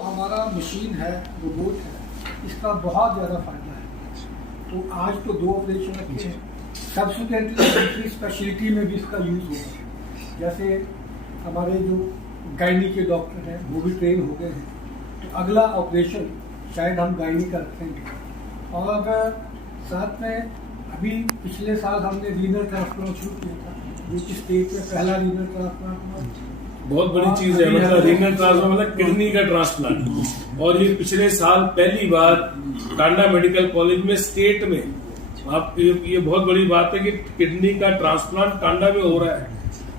जो हमारा मशीन है, रोबोट है, इसका बहुत ज़्यादा फायदा है। तो आज तो 2 ऑपरेशन रखे हैं, सब्सिक्वेंटली दूसरी स्पेशलिटी में भी इसका यूज़ होगा। जैसे हमारे जो गायनी के डॉक्टर हैं वो भी ट्रेन हो गए हैं, तो अगला ऑपरेशन शायद हम गायनी का रखेंगे। और साथ में अभी पिछले साल हमने रीनल ट्रांसप्लांट शुरू किया था, जो कि स्टेट में पहला रीनल ट्रांसप्लांट हुआ। बहुत बड़ी चीज है, मतलब रीनल ट्रांसप्लांट मतलब किडनी का ट्रांसप्लांट। और ये पिछले साल पहली बार टांडा मेडिकल कॉलेज में स्टेट में, आप ये बहुत बड़ी बात है कि किडनी का ट्रांसप्लांट टांडा में हो रहा है,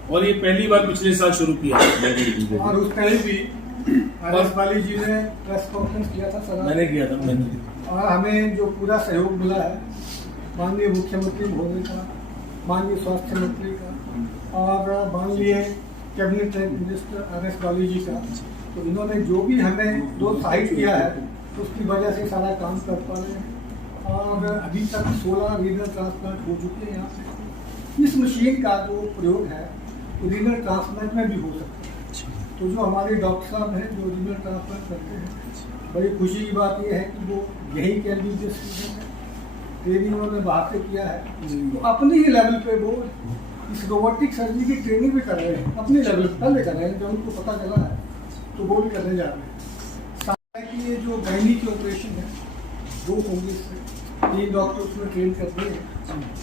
और ये पहली बार पिछले साल शुरू किया। और उस टाइम भी वाली जी ने प्रेस कॉन्फ्रेंस किया था सर, मैंने किया था। और हमें जो पूरा सहयोग मिला है माननीय मुख्यमंत्री महोदय का, माननीय स्वास्थ्य मंत्री का और माननीय कैबिनेट मिनिस्टर RS वाली जी का, तो इन्होंने जो भी हमें प्रोत्साहित किया है उसकी वजह से सारा काम कर पा रहे हैं। और अभी तक 16 रीनल ट्रांसप्लांट हो चुके हैं यहाँ पे। इस मशीन का जो प्रयोग है तो रीनल ट्रांसप्लांट में भी हो सकता है। तो जो हमारे डॉक्टर साहब हैं जो रीनल ट्रांसप्लांट करते हैं, बड़ी खुशी की बात यह है कि वो यही कैंडिडेट स्टूडेंट है, ट्रेनिंग उन्होंने बाहर से किया है, तो अपने ही लेवल पे वो इस रोबोटिक सर्जरी की ट्रेनिंग भी कर रहे हैं, अपने लेवल पर पहले कर रहे हैं। जब उनको पता चला है तो वो भी करने जा रहे हैं। साथ है कि ये जो गायनी के ऑपरेशन है वो होंगे, इससे 3 डॉक्टर उसमें ट्रेन करते हैं,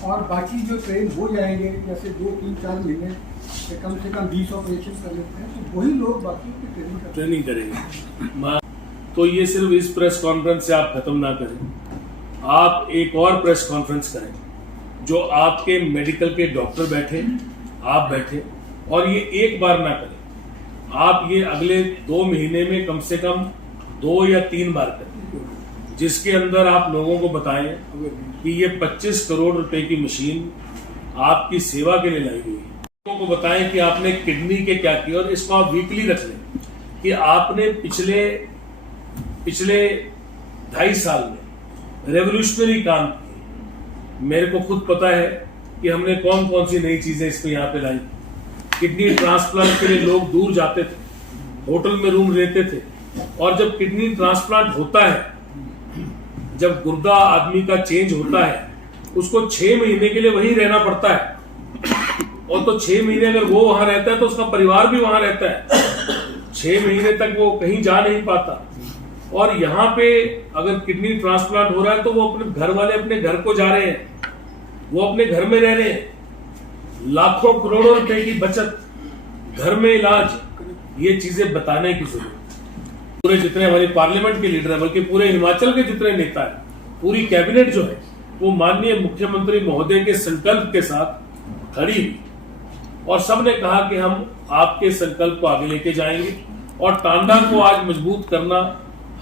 और बाकी जो ट्रेन हो जाएंगे जैसे 2, 3, 4 महीने से कम 20 ऑपरेशन कर लेते हैं, तो वही लोग बाकी की ट्रेनिंग करेंगे। तो ये सिर्फ इस प्रेस कॉन्फ्रेंस से आप खत्म ना करें, आप एक और प्रेस कॉन्फ्रेंस करें जो आपके मेडिकल के डॉक्टर बैठे, आप बैठे, और ये एक बार ना करें, आप ये अगले 2 महीने में कम से कम 2 या 3 बार करें, जिसके अंदर आप लोगों को बताएं कि ये 25 करोड़ रुपए की मशीन आपकी सेवा के लिए लाई गई है। लोगों को बताएं कि आपने किडनी के क्या किया, और इसको आप वीकली रख लें कि आपने पिछले 2.5 साल में रेवोल्यूशनरी काम किए। मेरे को खुद पता है कि हमने कौन कौन सी नई चीजें इसमें यहाँ पे लाई। किडनी ट्रांसप्लांट के लिए लोग दूर जाते थे, होटल में रूम लेते थे, और जब किडनी ट्रांसप्लांट होता है, जब गुर्दा आदमी का चेंज होता है, उसको 6 महीने के लिए वहीं रहना पड़ता है। और तो 6 महीने अगर वो वहां रहता है तो उसका परिवार भी वहां रहता है। 6 महीने तक वो कहीं जा नहीं पाता। और यहाँ पे अगर किडनी ट्रांसप्लांट हो रहा है तो वो अपने घर वाले अपने घर को जा रहे हैं, वो अपने घर में रह रहे हैं। लाखों करोड़ों रुपए की बचत, घर में इलाज, ये चीजें बताने की जरूरत। पूरे जितने हमारी पार्लियामेंट के लीडर है, बल्कि पूरे हिमाचल के जितने नेता है, पूरी कैबिनेट जो है वो माननीय मुख्यमंत्री महोदय के संकल्प के साथ खड़ी हुई, और सबने कहा कि हम आपके संकल्प को आगे लेके जाएंगे। और टांडा को आज मजबूत करना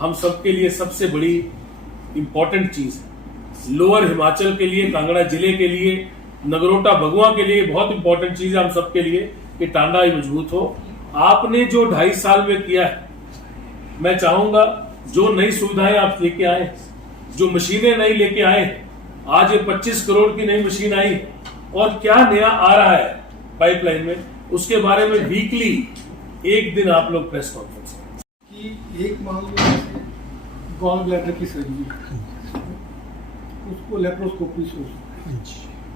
हम सबके लिए सबसे बड़ी इंपॉर्टेंट चीज है। लोअर हिमाचल के लिए, कांगड़ा जिले के लिए, नगरोटा भगवा के लिए बहुत इंपॉर्टेंट चीज है हम सबके लिए कि टांडा ही मजबूत हो। आपने जो 2.5 साल में किया है, मैं चाहूंगा जो नई सुविधाएं आप लेके आए, जो मशीनें नई लेके आए, आज ये 25 करोड़ की नई मशीन आई, और क्या नया आ रहा है पाइपलाइन में, उसके बारे में वीकली एक दिन आप लोग प्रेस कॉन्फ्रेंस कि एक मान लो जैसे गॉल ब्लैडर की सर्जरी, उसको लेप्रोस्कोपी से हो,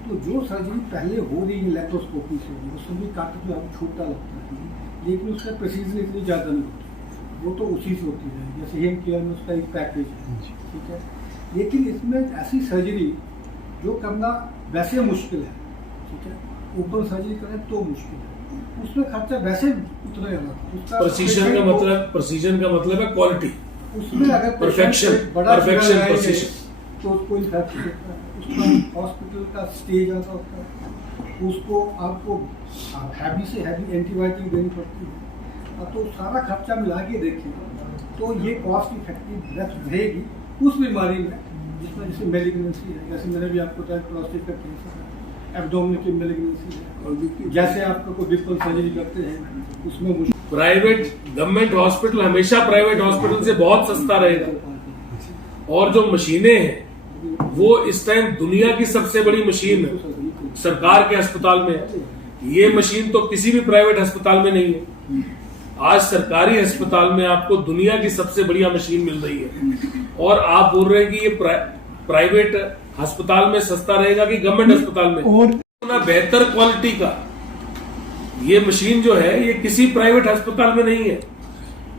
तो जो सर्जरी पहले हो रही है लेप्रोस्कोपी से, उसमें भी काफी जो छोटा लगता है, लेकिन उसका प्रेसिजन इतनी ज़्यादा नहीं होती, वो तो उसी से होती है। जैसे हेम केयर में उसका एक पैकेज है, ठीक है, लेकिन इसमें ऐसी सर्जरी जो करना वैसे मुश्किल है, ठीक है, ओपन सर्जरी करें तो मुश्किल है, उसमें खर्चा वैसे उतना ज़्यादा था। प्रेसिजन का मतलब है क्वालिटी, उसमें अगर परफेक्शन, प्रेसिजन, तो उसको इन्फेक्शन होता है, उसका हॉस्पिटल का स्टे ज़्यादा होता है, उसको आपको हैवी से हैवी एंटीबायोटिक देनी पड़ती है, तो सारा खर्चा मिला के देखें तो ये कॉस्ट इफेक्टिव रहेगी उस बीमारी में जिसमें जैसे मेलिग्नेंसी है, जैसे मैंने भी आपको बताया प्रोस्टेट का कैंसर है, एब्डोमिनल की मेलिग्नेंसी है, और जैसे आपको कोई बिल्कुल सर्जरी करते हैं उसमें प्राइवेट गवर्नमेंट हॉस्पिटल हमेशा प्राइवेट हॉस्पिटल से बहुत सस्ता रहेगा। और जो मशीनें हैं वो इस टाइम दुनिया की सबसे बड़ी मशीन है सरकार के अस्पताल में। ये मशीन तो किसी भी प्राइवेट अस्पताल में नहीं है। आज सरकारी अस्पताल में आपको दुनिया की सबसे बढ़िया मशीन मिल रही है और आप बोल रहे हैं कि ये प्राइवेट अस्पताल में सस्ता रहेगा कि गवर्नमेंट अस्पताल में, और ना बेहतर क्वालिटी का ये मशीन जो है ये किसी प्राइवेट अस्पताल में नहीं है।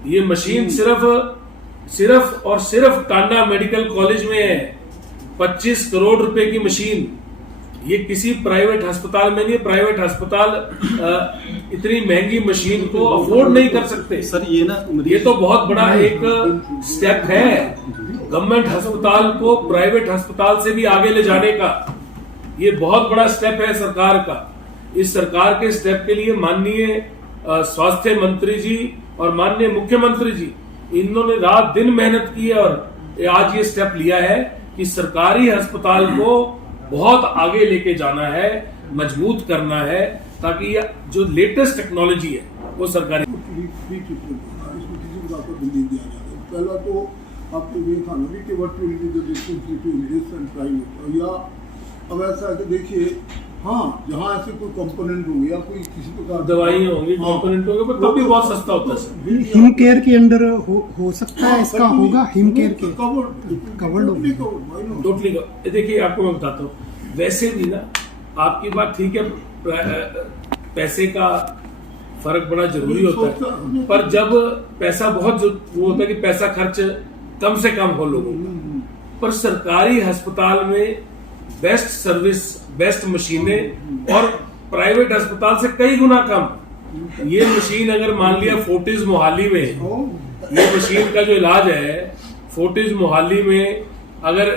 ये मशीन सिर्फ और सिर्फ टांडा मेडिकल कॉलेज में है। 25 करोड़ रुपए की मशीन, ये किसी प्राइवेट अस्पताल में नहीं है। प्राइवेट अस्पताल इतनी महंगी मशीन को अफोर्ड नहीं कर सकते सर। ये तो बहुत बड़ा एक स्टेप है गवर्नमेंट अस्पताल को प्राइवेट अस्पताल से भी आगे ले जाने का। ये बहुत बड़ा स्टेप है सरकार का। इस सरकार के स्टेप के लिए माननीय स्वास्थ्य मंत्री जी और माननीय मुख्यमंत्री जी, इन्होंने रात दिन मेहनत की है और आज ये स्टेप लिया है कि सरकारी अस्पताल को बहुत आगे लेके जाना है, मजबूत करना है, ताकि ये जो लेटेस्ट टेक्नोलॉजी है वो सरकारी। पहला तो आपको ये था ना कि what will be the difference between this and private, या अब ऐसा है कि देखिए हाँ जहाँ ऐसे कोई कंपोनेंट होंगे या कोई किसी प्रकार दवाई होंगी, कंपोनेंट होंगे, पर तब भी बहुत सस्ता होता है सर। हिम केयर के अंडर हो सकता है, इसका होगा हिम केयर के कवर्ड टोटली। देखिए आपको मैं बताता हूँ, वैसे भी ना आपकी बात ठीक है, पैसे का फर्क बड़ा जरूरी होता है, पर जब पैसा बहुत वो होता है कि पैसा खर्च कम से कम हो लोगों का, पर सरकारी अस्पताल में बेस्ट सर्विस, बेस्ट मशीनें और प्राइवेट अस्पताल से कई गुना कम। ये मशीन अगर मान लिया फोर्टिस मोहाली में, ये मशीन का जो इलाज है फोर्टिस मोहाली में अगर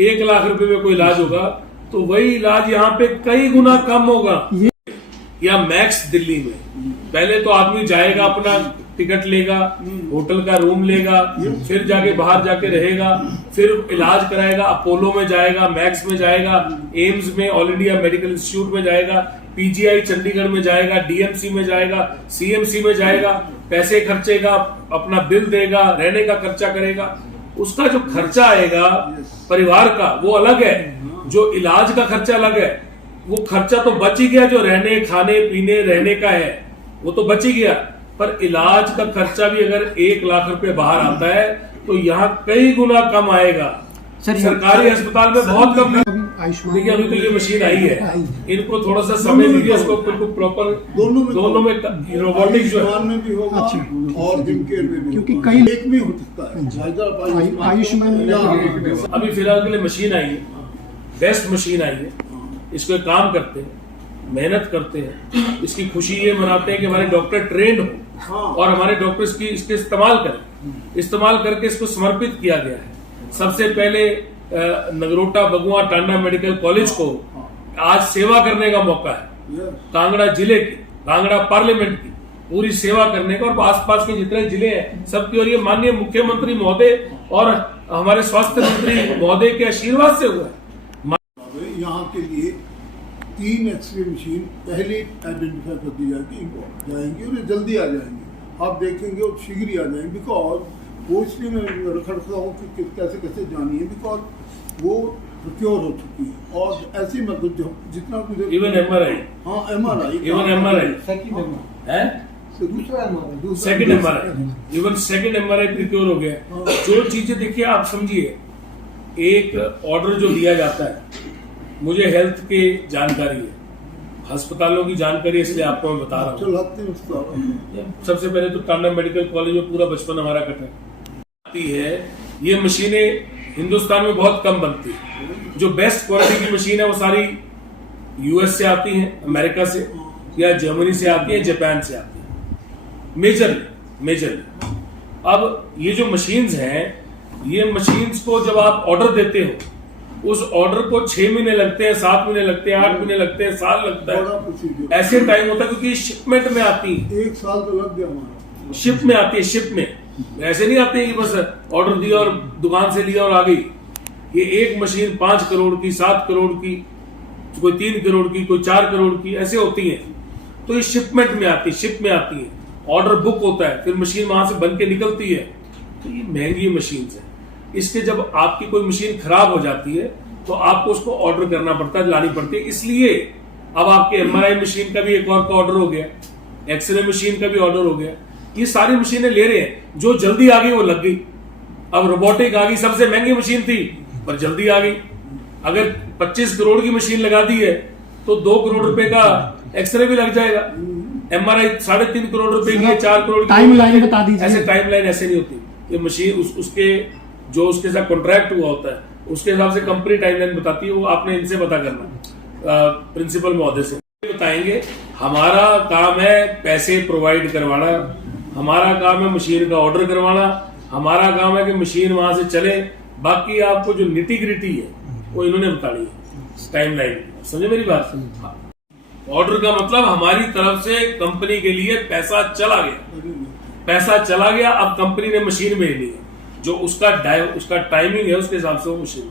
1 लाख रुपए में कोई इलाज होगा तो वही इलाज यहाँ पे कई गुना कम होगा। या मैक्स दिल्ली में पहले तो आदमी जाएगा, अपना टिकट लेगा, होटल का रूम लेगा, फिर जाके बाहर जाके रहेगा, फिर इलाज कराएगा, अपोलो में जाएगा, मैक्स में जाएगा, एम्स में, ऑल इंडिया मेडिकल इंस्टीट्यूट में जाएगा, पीजीआई चंडीगढ़ में जाएगा, डीएमसी में जाएगा, सीएमसी में जाएगा, पैसे खर्चेगा, अपना बिल देगा, रहने का खर्चा करेगा। उसका जो खर्चा आएगा परिवार का वो अलग है, जो इलाज का खर्चा अलग है। वो खर्चा तो बच ही गया, जो रहने खाने पीने रहने का है वो तो बच ही गया, पर इलाज का खर्चा भी अगर 1 लाख रुपए बाहर आता है तो यहाँ कई गुना कम आएगा। सरकारी अस्पताल में बहुत कम। देखिए अभी तो ये मशीन आई है, इनको थोड़ा सा समय दीजिए, इसको बिल्कुल प्रॉपर दोनों में रोबोटिक जो में भी होगा और हिम केयर में भी, क्योंकि कई एक में हो सकता है आयुष्मान। अभी फिलहाल के लिए मशीन आई है, बेस्ट मशीन आई है, इसको काम करते हैं, मेहनत करते हैं, इसकी खुशी ये मनाते हैं कि हमारे डॉक्टर ट्रेंड हो और हमारे डॉक्टर इसके इस्तेमाल करें। इस्तेमाल करके इसको समर्पित किया गया है। सबसे पहले नगरोटा बगुआ टांडा मेडिकल कॉलेज को आज सेवा करने का मौका है। कांगड़ा जिले की, कांगड़ा पार्लियामेंट की पूरी सेवा करने का, और आसपास के जितने जिले हैं सबकी। और ये माननीय मुख्यमंत्री महोदय और हमारे स्वास्थ्य मंत्री महोदय के आशीर्वाद से हुआ है। यहाँ के लिए 3 एक्सरे मशीन पहले आइडेंटिफाई कर दी जाएंगी और ये जल्दी आ जाएंगे, आप देखेंगे और शीघ्र ही आ जाएंगे। बिकॉज वो इसलिए मैं रखा हूँ कि कैसे जानी है, बिकॉज वो प्रोक्योर हो चुकी है और ऐसी मतलब जितना मुझे इवन एमआरआई, हाँ एमआरआई, इवन एमआरआई है, second MRI, even second MRI procure हो गया। जो चीजें देखिए आप समझिए, एक ऑर्डर जो दिया जाता है, मुझे हेल्थ की जानकारी है, अस्पतालों की जानकारी, इसलिए आपको मैं बता रहा हूँ। सबसे पहले तो टांडा मेडिकल कॉलेज में पूरा बचपन हमारा कटा आती है। ये मशीनें हिंदुस्तान में बहुत कम बनती है। जो बेस्ट क्वालिटी की मशीन है वो सारी यूएस से आती हैं, अमेरिका से या जर्मनी से आती है, जापान से आती है मेजरली। अब ये जो मशीन्स हैं, ये मशीन्स को जब आप ऑर्डर देते हो, उस ऑर्डर को 6 महीने लगते हैं, 7 महीने लगते हैं, 8 महीने लगते हैं, साल लगता है, ऐसे टाइम होता है, क्योंकि शिपमेंट में आती है। 1 साल तो लग गया हमारा, शिप में आती है, शिप में ऐसे नहीं आते कि बस ऑर्डर दिया और दुकान से लिया और आ गई। ये एक मशीन 5 करोड़ की, 7 करोड़ की, कोई 3 करोड़ की, कोई 4 करोड़ की, ऐसे होती है। तो ये शिपमेंट में आती है, शिप में आती है, ऑर्डर बुक होता है, फिर मशीन वहां से बन के निकलती है। तो ये महंगी मशीन है। इसके जब आपकी कोई मशीन खराब हो जाती है तो आपको उसको ऑर्डर करना पड़ता है, लानी पड़ती है। इसलिए अब आपके एमआरआई मशीन का भी एक और का ऑर्डर हो गया, एक्सरे मशीन का भी ऑर्डर हो गया। ये सारी मशीनें ले रहे हैं, जो जल्दी आ गई वो लग गई। अब रोबोटिक आ गई, सबसे महंगी मशीन थी पर जल्दी आ गई। अगर 25 करोड़ की मशीन लगा दी है तो 2 करोड़ रुपए का एक्सरे भी लग जाएगा। MRI 3.5 करोड़ रुपए की, 4 करोड़ की टाइमलाइन बता दीजिए। ऐसे टाइमलाइन ऐसे नहीं होती। ये मशीन उसके जो उसके साथ कॉन्ट्रैक्ट हुआ होता है उसके हिसाब से कंपनी टाइमलाइन बताती है। वो आपने इनसे पता करना, प्रिंसिपल महोदय से बताएंगे। हमारा काम है पैसे प्रोवाइड करवाना, हमारा काम है मशीन का ऑर्डर करवाना, हमारा काम है कि मशीन वहां से चले। बाकी आपको जो निटी ग्रिटी है वो इन्होंने बतानी है टाइमलाइन। समझे मेरी बात? ऑर्डर का मतलब हमारी तरफ से कंपनी के लिए पैसा चला गया, पैसा चला गया। अब कंपनी ने मशीन भेजनी है, जो उसका टाइमिंग है उसके हिसाब से वो मशीन